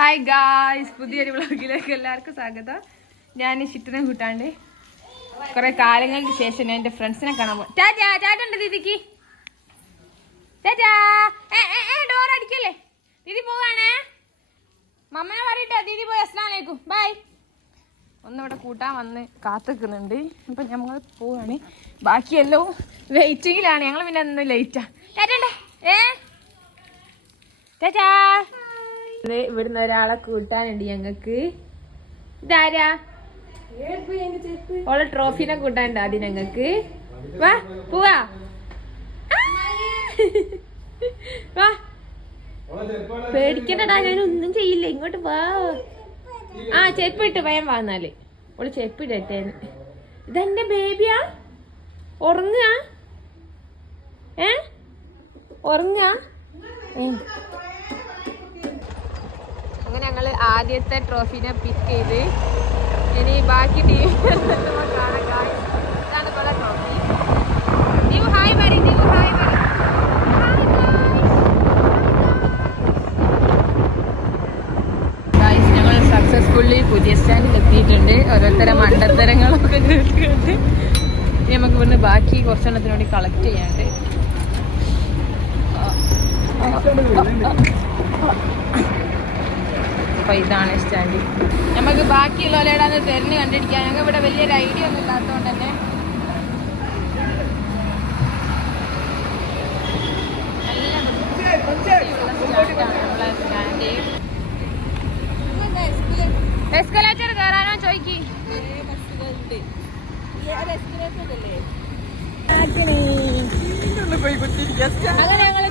Hi guys, പുതിയൊരു വ്ളോഗിലേക്ക് എല്ലാവർക്കും സ്വാഗതം. ഞാൻ ഷിറ്റിനെ കൂട്ടാണ്ട് കുറെ കാലങ്ങൾക്ക് ശേഷം ഞാൻ എൻ്റെ ഫ്രണ്ട്സിനെ കാണാൻ പോകും. ടാറ്റാ ടാറ്റുണ്ട് ദീദിക്ക്. ടാറ്റാ. ഡോർ അടിക്കല്ലേ, ദീദി പോവാണേ. മമ്മനെ പറയട്ടെ, ദീദി പോയി. അസ്സലാമു അലൈക്കും, ബൈ. ഒന്നിവിടെ കൂട്ടാൻ വന്ന് കാത്തിക്കുന്നുണ്ട്. അപ്പം ഞങ്ങൾ പോവാണ്. ബാക്കിയെല്ലാം വെയിറ്റിങ്ങിലാണ്. ഞങ്ങൾ പിന്നെ ഒന്ന് ലേറ്റാ. ടാറ്റണ്ടേ. ടാറ്റാ. ഇവിടുന്ന് ഒരാളെ കൂട്ടാനുണ്ട് ഞങ്ങക്ക്. ഇതാരാ? ഓളെ ട്രോഫിനെ കൂട്ടാനുണ്ട് ആദ്യം ഞങ്ങക്ക്. വാ പോവാ, വാ. പേടിക്കണ്ടടാ, ഞാനൊന്നും ചെയ്യില്ല. ഇങ്ങോട്ട് വാ. ആ ചെരുപ്പിട്ട് ഭയം വാന്നാല്. ഓള് ചെരുപ്പിടട്ടെ. ഇതെന്റെ ബേബിയാ? ഉറങ്ങുക? ഉറങ്ങുക? അങ്ങനെ ഞങ്ങള് ആദ്യത്തെ ട്രോഫിനെ പിക്ക് ചെയ്ത് ഇനി ബാക്കി ടീം കാണാൻ. ഇതാണ് പോലെ ട്രോഫി. നീ ഹായ് പറ, നീ ഹായ് പറ. ഞങ്ങൾ സക്സസ്ഫുള്ളി പുതിയ സ്റ്റാൻഡിൽ എത്തിയിട്ടുണ്ട്. ഓരോരുത്തരം മണ്ടത്തരങ്ങളൊക്കെ കേട്ടിട്ടുണ്ട്. ഇനി നമുക്ക് ഇവിടുന്ന് ബാക്കി കുറച്ചെണ്ണത്തിന് വേണ്ടി കളക്ട് ചെയ്യാണ്ട്. അപ്പൊ ഇതാണ് സ്റ്റാൻഡ്. നമുക്ക് ബാക്കിയുള്ളവരോടാന്ന് തെരഞ്ഞു കണ്ടിരിക്കാം. ഞങ്ങൾ ഇവിടെ വലിയൊരു ഐഡിയ ഒന്നും ഇല്ലാത്തതുകൊണ്ട് തന്നെ നമ്മളെ സ്റ്റാൻഡ്. എസ്കലേറ്റർ കയറാനോ ചോദിക്കി. അങ്ങനെ ഞങ്ങൾ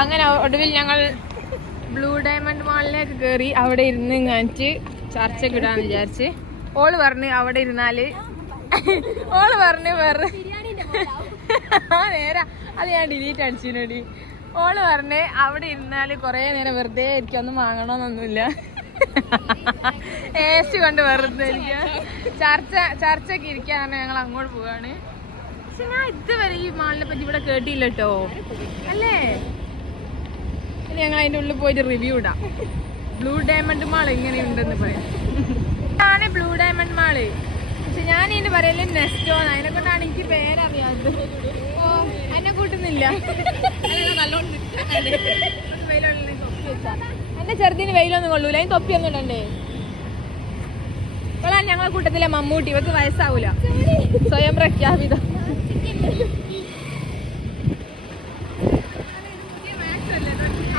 അങ്ങനെ ഒടുവിൽ ഞങ്ങൾ ബ്ലൂ ഡയമണ്ട് മാളിലേക്ക് കയറി. അവിടെ ഇരുന്ന് കാണിച്ച് ചർച്ചയ്ക്ക് ഇടാന്ന് വിചാരിച്ച്. ഓള് പറഞ്ഞ് അവിടെ ഇരുന്നാല്, ഓള് പറഞ്ഞ് വേറെ നേരാ, അത് ഞാൻ ഡിലീറ്റ് അടിച്ചിനോടി. ഓള് പറഞ്ഞ് അവിടെ ഇരുന്നാല് കൊറേ നേരം വെറുതെ ഇരിക്കും, ഒന്നും വാങ്ങണമെന്നൊന്നുമില്ല. ഏസ്റ്റ് കൊണ്ട് വെറുതെ ഇരിക്കുക, ചർച്ചയ്ക്ക് ഇരിക്കാന്ന് പറഞ്ഞാൽ ഞങ്ങൾ അങ്ങോട്ട് പോവാണ്. പക്ഷെ ഞാൻ ഇതുവരെ ഈ മാളിനെ പറ്റി ഇവിടെ കേട്ടില്ല കേട്ടോ, അല്ലേ? ഇനി ഞങ്ങൾ അതിൻ്റെ ഉള്ളിൽ പോയിട്ട് റിവ്യൂ ഇടാം. ബ്ലൂ ഡയമണ്ട് മാൾ എങ്ങനെയുണ്ടെന്ന് പറയാം. ഇതാണ് ബ്ലൂ ഡയമണ്ട് മാള്. പക്ഷെ ഞാൻ ഇതിന് പറയല് നെസ്റ്റോ, അതിനെ കൊണ്ടാണ് എനിക്ക് പേരറിയാത്തത്. ഓ, എന്നെ കൂട്ടുന്നില്ല. എന്റെ ചെറുതിന് വെയിലൊന്നും കൊള്ളൂല, അതിന് തൊപ്പിയൊന്നും ഇടണ്ടേ? ഇപ്പോഴാണ് ഞങ്ങളെ കൂട്ടത്തിലെ മമ്മൂട്ടി. ഇവക്ക് വയസ്സാവൂല, സ്വയം പ്രഖ്യാപിതം.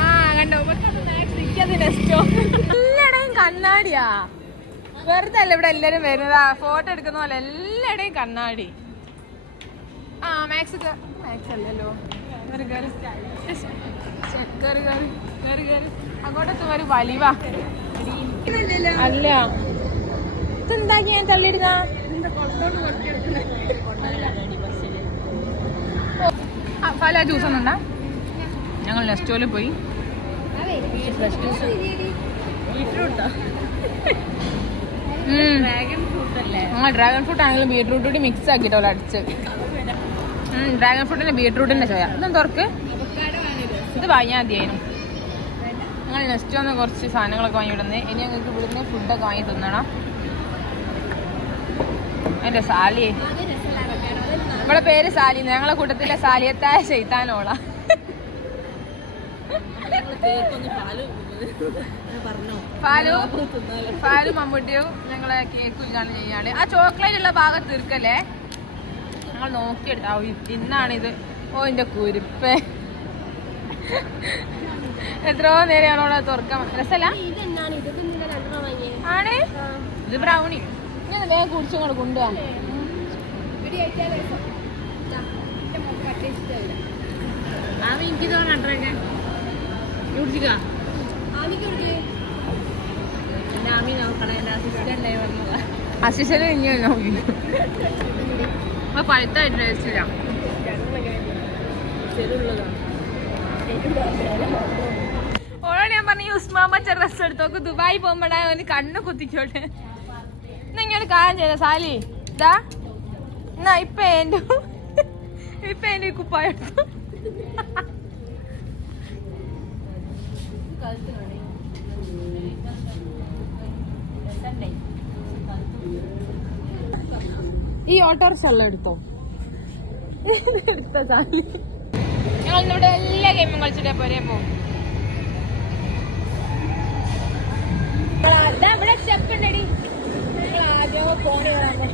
ആ കണ്ടോ, എല്ലായിടയും കണ്ണാടിയാ. വെറുതെ അല്ല ഇവിടെ എല്ലാരും വരുന്നതാ, ഫോട്ടോ എടുക്കുന്ന പോലെ എല്ലായിടയും കണ്ണാടി. ആ മാക്സ് അല്ലല്ലോ. അങ്ങോട്ടൊക്കെ ഒരു വലിവാ. അല്ല, ഇതെന്താക്കി ഞാൻ തള്ളിയിടുന്ന? ഫല ജ്യൂസ് ഒന്നുണ്ടാ? ഞങ്ങൾ നെസ്റ്റോയിൽ പോയി ഫ്രഷ് ജ്യൂസ്. ഡ്രാഗൺ ഫ്രൂട്ട് ആണെങ്കിലും ബീട്രൂട്ട് കൂടി മിക്സ് ആക്കിയിട്ടോളൂ അടിച്ച്. ഡ്രാഗൺ ഫ്രൂട്ടിന്റെ ബീട്രൂട്ടിന്റെ ചോയ. ഇതൊന്നും തുറക്ക്, ഇത് വാങ്ങിയാൽ മതിയായിരുന്നു. ഞങ്ങൾ നെസ്റ്റോന്ന് കുറച്ച് സാധനങ്ങളൊക്കെ വാങ്ങിവിടുന്നത്. ഇനി ഞങ്ങൾക്ക് ഇവിടുന്ന് ഫുഡൊക്കെ വാങ്ങി തിന്നണം. എൻ്റെ സാലിയെ, നമ്മളെ പേര് സാലി, ഞങ്ങളെ കൂട്ടത്തിലെ സാലിയത്തായ ചെയ്താനോളാ. ഫാലും മമ്മൂട്ടിയും ഞങ്ങളെ കേക്ക് ഉദ്ഘാടനം ചെയ്യാണ്. ആ ചോക്ലേറ്റ് ഉള്ള ഭാഗം തീർക്കല്ലേ, ഞങ്ങൾ നോക്കിയെടുത്താ. ഇന്നാണിത്. ഓ എൻ്റെ കുരുപ്പേ, എത്രയോ നേരെയാണോ തുറക്കാൻ. രസല്ല ആണ് ഇത് ബ്രൗണി. ഇനി വേഗം കുടിച്ചങ്ങോട്ട് കൊണ്ടുപോകാം. അസിസ്റ്റന്റ് ഇനി നോക്കി പഴുത്തായിട്ട് ടേസ്റ്റില്ല. ഓളോട് ഞാൻ പറഞ്ഞു ഉസ്മാമ ഡ്രസ് എടുത്തോക്ക്, ദുബായി പോകുമ്പോഴാ അവന് കണ്ണ് കുത്തിക്കോട്ടെ. എന്നാ ഇങ്ങനെ കാര്യം ചെയ്ത സാലി, ഇതാ എന്നാ ഇപ്പൊ എന്റെ കുപ്പായ ഈ ഓട്ടോറിക്ഷ എടുത്തോ എടുത്ത സാധനം ഞങ്ങൾ ഇന്നിവിടെ എല്ലാ ഗെയിമും കളിച്ചിട്ടേ പോരെ പോകും. ഇവിടെ സ്റ്റെപ്പ് ഉണ്ടടി. ഞങ്ങൾ ആദ്യം ഫോൺ കയറാമോ?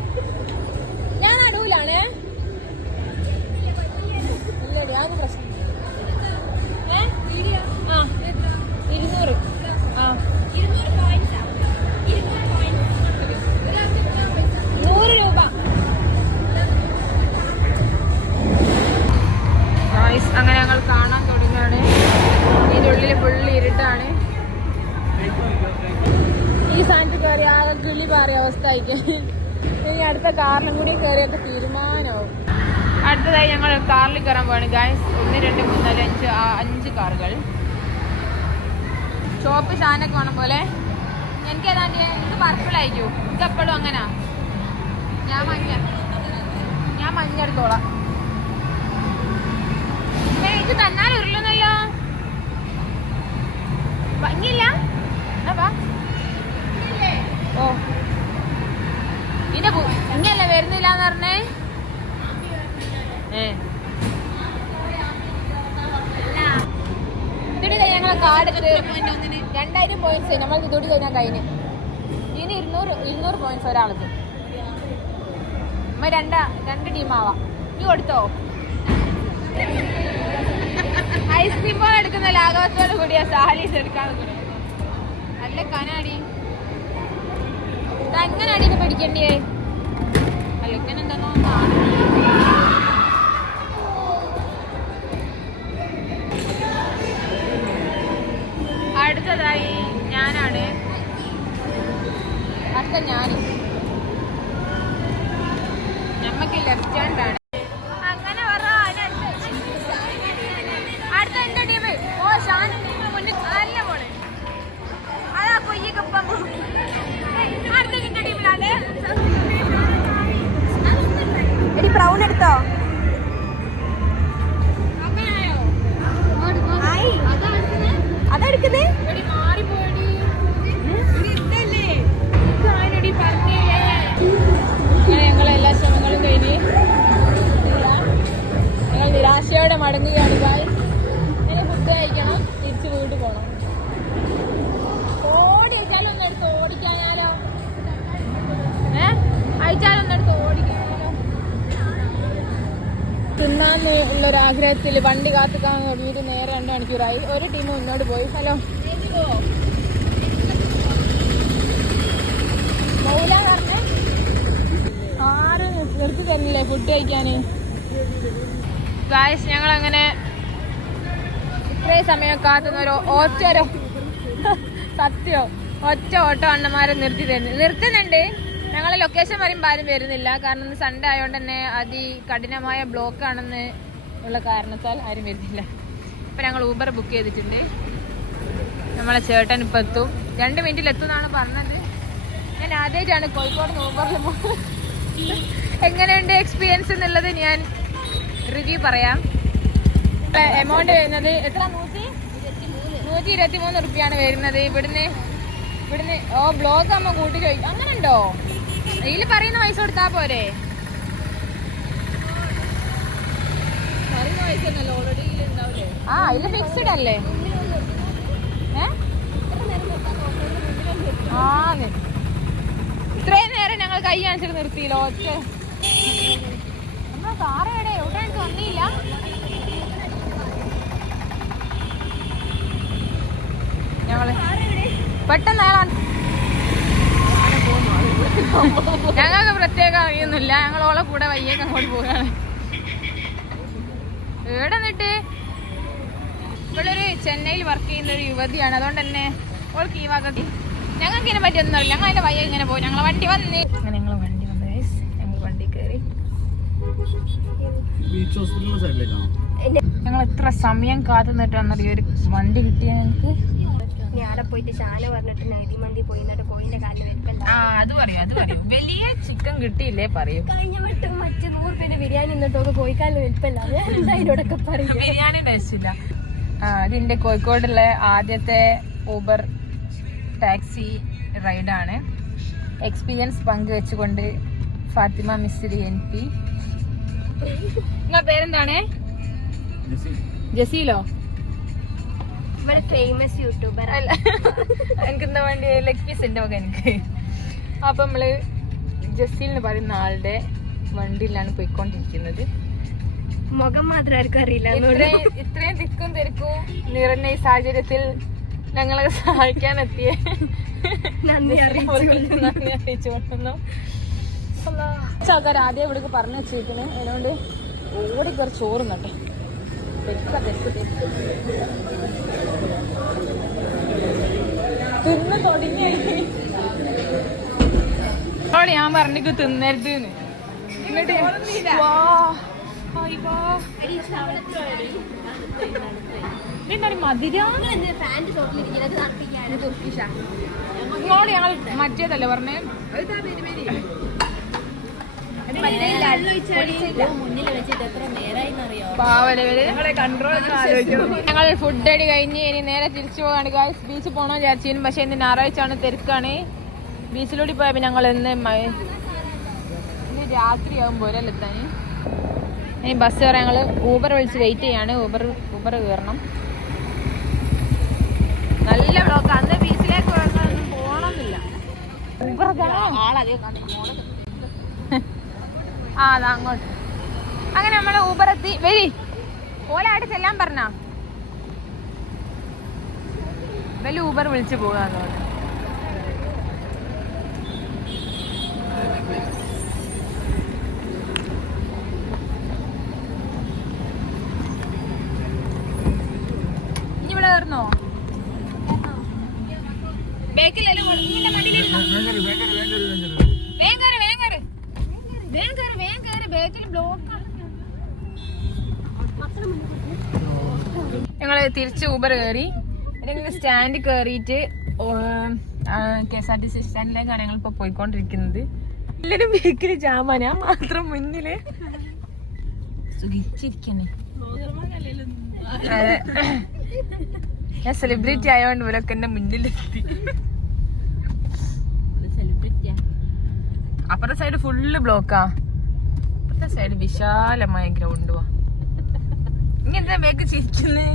ഞാൻ നടുവിലാണേ. ഇല്ലടി അത് പ്രശ്നം. 200. ആ 100 രൂപ. അങ്ങനെ ഞങ്ങൾ കാണാൻ തുടങ്ങിയാണ്. ഇതിൻ്റെ ഉള്ളിൽ ഫുള്ള് ഇരുട്ടാണ്. ഈ സാധനത്തിൽ കയറി ആകെ കിളി പാറിയ അവസ്ഥ ആയിക്കേ. ഇനി അടുത്ത കാറിലും കൂടി കയറിയൊക്കെ തീരുമാനമാവും. അടുത്തതായി ഞങ്ങൾ കാറിൽ കയറാൻ പോവാണ് ഗായ്സ്. 1 2 3 4 5 കാറുകൾ. ചോപ്പ് ഷാനൊക്കെ വേണം പോലെ. എനിക്ക് ഏതാണ്ട് എനിക്ക് പർപ്പിളായിരിക്കും. എനിക്ക് എപ്പോഴും അങ്ങനാ. ഞാൻ മഞ്ഞ എടുത്തോളാം. എനിക്ക് തന്നാൽ ഉരുളന്നല്ലോ. ഭംഗിയില്ല. ഓ ഇങ്ങല്ലേ വരുന്നില്ല എന്ന് പറഞ്ഞേ. ഇതുകൂടി കഴിഞ്ഞാൽ ഞങ്ങളെ കാർഡ് 2000 പോയിന്റ്സ് നമ്മൾ ഇതുകൂടി കഴിഞ്ഞാൽ കഴിഞ്ഞ്. ഇനി 200 പോയിന്റ്സ് ഒരാൾക്ക്. നമ്മൾ രണ്ട് ടീമാവാം. നീ കൊടുത്തോ? ഐസ്ക്രീം ബോൾ എടുക്കുന്ന ലാഘവത്തോട് കൂടിയ സാലീസ് എടുക്കാതെ കൂടി. നല്ല കനാടി. ഇതെങ്ങനെയാണ് ഇത് പഠിക്കേണ്ടിയേ? അല്ല ഇങ്ങനെ എന്താണോ. അടുത്തതായി ഞാനാണ്. നമ്മക്ക് ലെഫ്റ്റ് ഹാൻഡാണ്. അങ്ങനെ പറ. അടുത്ത എന്റെ ടീം. ഓ ഷാൻ മുന്നിൽ നല്ല പോണ്. അതാ കൊയ്യപ്പം. അടുത്ത നിന്റെ ടീമിലാണ്. എടി ബ്രൗൺ എടുത്തോ? അതെടുക്കുന്നേ. ഞങ്ങളെല്ലാ ശ്രമങ്ങളും കഴിഞ്ഞ് ഞങ്ങൾ നിരാശയോടെ മടങ്ങുകയാണ്. ഇനി ഫുഡ് കഴിക്കണം. തിരിച്ച് വീട്ടിൽ പോകണം. ഓടി വെച്ചാലും ഒന്നെടുത്ത് ഓടിക്കാനാലോ. അയച്ചാലും ഒന്നെടുത്ത് ഓടിക്കാനാലോ. തിന്നാന്ന് ഉള്ളൊരാഗ്രഹത്തിൽ വണ്ടി കാത്തുക്കാൻ തുടങ്ങിയിട്ട് നേരെ 2 മണിക്കൂറായി. ഒരു ടീം മുന്നോട്ട് പോയി. ഹലോ പോലാന്ന് പറഞ്ഞേ. ആരും നിർത്തി തരുന്നില്ലേ ഫുഡ് കഴിക്കാന്? ഗായ്സ് ഞങ്ങളങ്ങനെ ഇത്രയും സമയം കാത്തുന്നൊരു ഒറ്റ ഓട്ടോ അണ്ണന്മാരെ നിർത്തുന്നുണ്ട്. ഞങ്ങളെ ലൊക്കേഷൻ പറയുമ്പോൾ ആരും വരുന്നില്ല. കാരണം ഇന്ന് സൺഡേ ആയതുകൊണ്ട് തന്നെ അതികഠിനമായ ബ്ലോക്ക് ആണെന്ന് ഉള്ള കാരണത്താൽ ആരും വരുന്നില്ല. ഇപ്പം ഞങ്ങൾ ഊബർ ബുക്ക് ചെയ്തിട്ടുണ്ട്. നമ്മളെ ചേട്ടൻ ഇപ്പം എത്തും. 2 മിനിറ്റിൽ എത്തും എന്നാണ് പറഞ്ഞത്. ഞാൻ ആദ്യമായിട്ടാണ് കോഴിക്കോട് ഊബറിൽ പോകുന്നത്. എങ്ങനെയുണ്ട് എക്സ്പീരിയൻസ് എന്നുള്ളത് ഞാൻ റിവ്യൂ പറയാം. എമൗണ്ട് വരുന്നത് എത്ര? 123 റുപ്യാണ് വരുന്നത്. ഇവിടുന്ന് ബ്ലോക്ക് ആകുമ്പോൾ കൂട്ടി ചോദിക്കും. അങ്ങനെ ഉണ്ടോ? ഇതിൽ പറയുന്ന പൈസ കൊടുത്താൽ പോരെ? ആ ഇതിൽ ഫിക്സ്ഡ് അല്ലേ? ഇത്രയും നേരം ഞങ്ങൾ കൈ കാണിച്ചിട്ട് നിർത്തിയില്ലോ. ഒറ്റ നമ്മളെ കാറ് എവിടെ എനിക്ക് വന്നില്ല. ഞങ്ങള് പെട്ടെന്ന് ഞങ്ങൾക്ക് പ്രത്യേകം അറിയൊന്നുമില്ല. ഞങ്ങൾ ഓളെ കൂടെ വയ്യേക്ക് അങ്ങോട്ട് പോവുകയാണ്. എവിടെ നിന്നിട്ട് ഇവളൊരു ചെന്നൈയിൽ വർക്ക് ചെയ്യുന്ന ഒരു യുവതിയാണ്. അതുകൊണ്ട് തന്നെ ഓൾക്ക് ഈ വക ഞങ്ങൾക്ക് ഇതിനെ പറ്റി ഒന്നും അറിയില്ല. ഞങ്ങൾ അതിന്റെ വയ്യ ഇങ്ങനെ പോകും. ഞങ്ങളെ വണ്ടി വന്ന് അങ്ങനെ ഞങ്ങൾ വണ്ടി കയറി. ഞങ്ങൾ എത്ര സമയം കാത്തു നിന്നിട്ടാണെന്നറിയോ ഒരു വണ്ടി കിട്ടിയ ഞങ്ങൾക്ക്. അവിടെ പോയിട്ട് ശാല പറഞ്ഞിട്ട് നൈതിമന്തി പോയി കോയിന്റെ കാലിൽ അത് പറയും. വലിയ ചിക്കൻ കിട്ടിയില്ലേ പറയും. കഴിഞ്ഞ വട്ടം മറ്റേ 100 രൂപ ബിരിയാണി എന്നിട്ടൊക്കെ കോയിക്കാലിൽ വെൽപ്പല്ല. എന്തായാലൊക്കെ പറയും. ബിരിയാണി ടേസ്റ്റ് ഇല്ല. ഇതിന്റെ കോഴിക്കോടുള്ള ആദ്യത്തെ ഊബർ ടാക്സി റൈഡാണ്. എക്സ്പീരിയൻസ് പങ്കുവെച്ചുകൊണ്ട് ഫാത്തിമ മിസ്രി MP. നിങ്ങളെ പേരെന്താണ്? ജസീലോ? ഫേമസ് യൂട്യൂബർ അല്ല, എനിക്ക് എന്താ വേണ്ടി ലെഗ് പീസ് ഉണ്ട് മകൻ എനിക്ക്. അപ്പൊ നമ്മള് ജസീൽ എന്ന് പറയുന്ന ആളുടെ വണ്ടിയിലാണ് പോയിക്കൊണ്ടിരിക്കുന്നത്. മുഖം മാത്രം ആർക്കും അറിയില്ല. ഇത്രയും തിക്കും തിരക്കും നിറഞ്ഞ ഈ സാഹചര്യത്തിൽ ഞങ്ങളെ സഹായിക്കാൻ എത്തിയ നന്ദി അറിയിച്ചുകൊണ്ടുവന്നു. ആൾക്കാർ ആദ്യം ഇവിടേക്ക് പറഞ്ഞു വെച്ചിരിക്കണേ. അതുകൊണ്ട് ഓടി കയറി ചോറും കേട്ടെ. തിന്ന് തുടങ്ങി. അവിടെ ഞാൻ പറഞ്ഞിട്ട് തിന്നരുത്. എന്നിട്ട് മധുര ഇങ്ങോട്ട് ഞങ്ങൾ മറ്റേതല്ലേ പറഞ്ഞേ. ഞങ്ങൾ ഫുഡ് അടി കഴിഞ്ഞ് ഇനി നേരെ തിരിച്ചു പോകാണ്. ബീച്ചിൽ പോകണമെന്ന് വിചാരിച്ചിരുന്നു. പക്ഷെ ഇന്ന് ഞായറാഴ്ചയാണ്, തിരക്കാണ്. ബീച്ചിലൂടെ പോയപ്പോ ഞങ്ങൾ ഇന്ന് രാത്രിയാകും പോലെത്താൻ. ഇനി ബസ് കയറാൻ ഞങ്ങൾ ഊബർ വിളിച്ച് വെയിറ്റ് ചെയ്യാണ്. ഊബർ കയറണം. നല്ല ബ്ലോക്ക്. അന്ന് ബീച്ചിലേക്ക് ഒന്നും പോകണമെന്നില്ല. അതാ അങ്ങോട്ട്. അങ്ങനെ നമ്മള് ഊബർ എത്തി. വരി ഓലായിട്ട് ചെല്ലാൻ പറഞ്ഞ വലിയ ഊബർ വിളിച്ചു പോകാന്ന് പറഞ്ഞു. ഇനി ഇവിടെ കയറുന്നോ? ബേക്കിലല്ലോ. ഞങ്ങള് തിരിച്ച് ഊബർ കയറി. സ്റ്റാൻഡിൽ കയറിയിട്ട് KSRTC സ്റ്റാൻഡിലേക്കാണ് ഞങ്ങൾ ഇപ്പൊ പോയിക്കൊണ്ടിരിക്കുന്നത്. എല്ലാരും ബേക്കില് ജാമാ, ഞാൻ മാത്രം മുന്നില് സുഖിച്ചിരിക്കണേ. ഞാൻ സെലിബ്രിറ്റി ആയതുകൊണ്ട് ഇവരൊക്കെ എന്റെ മുന്നിലെത്തി. അപ്പുറത്തെ സൈഡ് ഫുള്ള് ബ്ലോക്കാ. അപ്പുറത്തെ സൈഡ് വിശാലമായ ഗ്രൗണ്ട്. ഇങ്ങനത്തെ ബേക്ക് ചിരിക്കുന്നേ.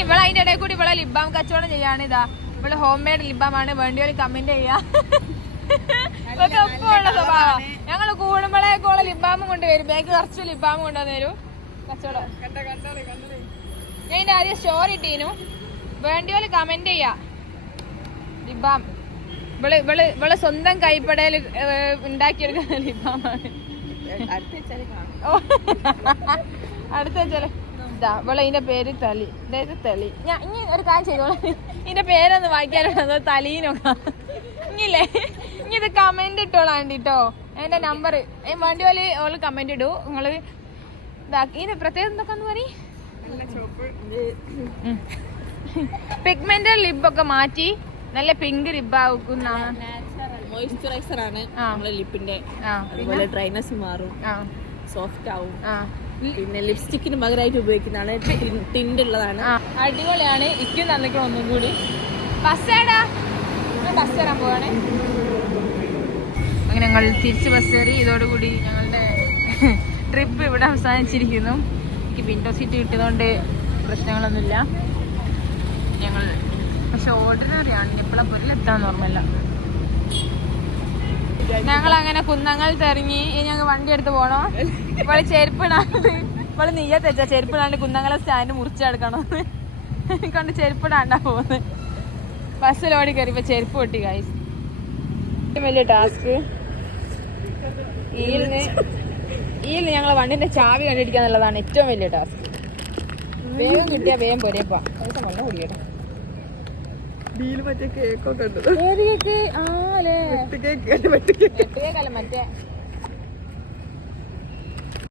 ഇവളെ അതിന്റെ ഇടയിൽ കൂടി ഇവളെ ലിബാം കച്ചവടം ചെയ്യാണ്. ഇതാ ഇവള് ഹോം മെയ്ഡ് ലിബാമാണ്. വേണ്ടിയോളി കമന്റ് ചെയ്യാ. ഒപ്പമുള്ള സ്വഭാവം. ഞങ്ങള് കൂടുമ്പോഴേക്കോളെ ലിബാമും കൊണ്ടുവരും. ബേക്ക് കുറച്ച് ലിബാമും കൊണ്ടുവന്ന് തരും. കച്ചവടം ഞാൻ ഇതിന്റെ ആദ്യം സ്റ്റോറി ഇട്ടീനു. വേണ്ടിയോളി കമന്റ് ചെയ്യാ. ലിബാം ഇവള് സ്വന്തം കൈപ്പടയിൽ ഉണ്ടാക്കിയെടുക്കുന്ന ലിബാമാണ്. അടുത്ത വെച്ചാല് ഇതാ ഇവളെ ഇതിന്റെ പേര് തലി. അതായത് തലി. ഞാൻ ഇനി ഒരു കാര്യം ചെയ്തോളാം. ഇതിന്റെ പേരൊന്ന് വായിക്കാനുണ്ടോ? തലീനൊക്കെ ഇല്ലേ. ഇനി ഇത് കമന്റ് ഇട്ടോളാണ്ടി കേട്ടോ. എന്റെ നമ്പർ വേണ്ടി പോലെ ഓള് കമന്റ് ഇടൂ. നിങ്ങള് ഇതാക്കി. ഇതിന്റെ പ്രത്യേകത എന്തൊക്കെ പറയും. പിഗ്മെന്റൽ ലിപ്പൊക്കെ മാറ്റി നല്ല പിങ്ക് ലിബാവുന്നതാണ്. മോയ്സ്ചറൈസർ ആണ് നമ്മുടെ ലിപ്പിന്റെ. അതുപോലെ ഡ്രൈനസ് മാറും, സോഫ്റ്റ് ആവും. പിന്നെ ലിപ്സ്റ്റിക്കിന് പകരമായിട്ട് ഉപയോഗിക്കുന്നതാണ്. ടിന്റ് ഉള്ളതാണ്. അടിപൊളിയാണ്. ഇക്കും തന്നിക്കണം ഒന്നും കൂടി. ബസ്സേടാ ബസ് കയറാൻ പോവാണ്. അങ്ങനെ ഞങ്ങൾ തിരിച്ച് ബസ് കയറി. ഇതോടുകൂടി ഞങ്ങളുടെ ട്രിപ്പ് ഇവിടെ അവസാനിച്ചിരിക്കുന്നു. എനിക്ക് വിൻഡോ സീറ്റ് കിട്ടിയതുകൊണ്ട് പ്രശ്നങ്ങളൊന്നുമില്ല. ഞങ്ങൾ പക്ഷെ ഓർഡിനറി ആണ്. എപ്പോഴാ പൊരിലെത്താന്ന് ഓർമ്മയില്ല. ഞങ്ങൾ അങ്ങനെ കുന്നങ്ങൾ തെറങ്ങി. ഞങ്ങൾ വണ്ടി എടുത്ത് പോണോ? ഇവള് ചെരുപ്പിടാണ്ട് ഇവള് നെയ്യ തെറ്റാ ചെരുപ്പിടാണ്ട് കുന്നങ്ങളെ സ്റ്റാൻഡ് മുറിച്ചെടുക്കണം കൊണ്ട് ചെരുപ്പിടാണ്ടാ പോകുന്നത്. ബസ്സിലോടി കയറിയപ്പോ ചെരുപ്പ് പൊട്ടി. ഗൈസ് ഏറ്റവും വലിയ ടാസ്ക് ഈയിൽ ഞങ്ങളെ വണ്ടിന്റെ ചാവി കണ്ടിരിക്കുക എന്നുള്ളതാണ് ഏറ്റവും വലിയ ടാസ്ക്. വേഗം കിട്ടിയാ വേഗം പോരേപ്പാ. വെള്ളം കുടിക്കട്ടെ. മറ്റേ കേക്കൊക്കെ ഉണ്ട്. ഏത് കേക്ക്? ആ അല്ലേ, കേക്കല്ല മറ്റേ